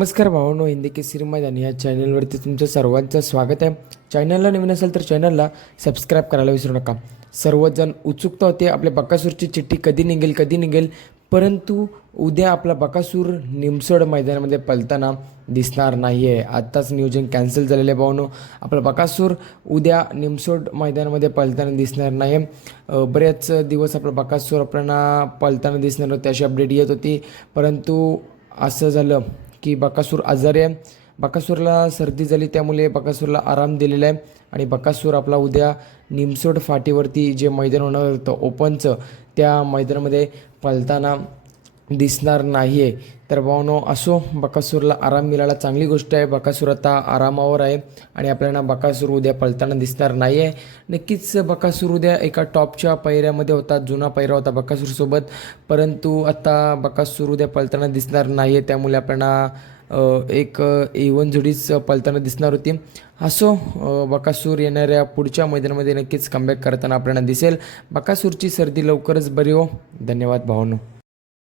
नमस्कार भावांनो, हिंदी केसरी मैदान या चॅनलवरती तुमचं सर्वांचं स्वागत आहे. चॅनलला नवीन असेल तर चॅनलला सबस्क्राईब करायला विसरू नका. सर्वजण उत्सुकता होते आपल्या बकासूरची चिठ्ठी कधी निघेल. परंतु उद्या आपला बकासूर निमसोड मैदानामध्ये पळताना दिसणार नाही आहे. आत्ताच नियोजन कॅन्सल झालेलं आहे भावांनो. आपला बकासूर उद्या निमसोड मैदानामध्ये पळताना दिसणार नाही. बरेच दिवस आपला बकासूर आपल्याला पळताना दिसणार होते अशी अपडेट येत होती. परंतु असं झालं की बकासूर आजारी आहे. बकासूरला सर्दी झाली, त्यामुळे बकासूरला आराम दिलेला आहे आणि बकासूर आपला उद्या निमसोड फाटीवरती जे मैदान होणार होतं ओपनचं, त्या मैदानामध्ये पळताना दिसणार नाही आहे. तर भावनो असो, बकासूरला आराम मिळाला, चांगली गोष्ट आहे. बकासूर आता आरामावर आहे आणि आपल्याला बकासूर उद्या पळताना दिसणार नाही आहे. नक्कीच बकासूर उद्या एका टॉपच्या पैऱ्यामध्ये होता, जुना पैरा होता बकासूरसोबत. परंतु आता बकासूर उद्या पळताना दिसणार नाही आहे, त्यामुळे आपल्याला एक इव्हन जोडीच पळताना दिसणार होती. असो, बकासूर येणाऱ्या पुढच्या मैदानामध्ये नक्कीच कमबॅक करताना आपल्याला दिसेल. बकासूरची सर्दी लवकरच बरी हो. धन्यवाद भावांनो.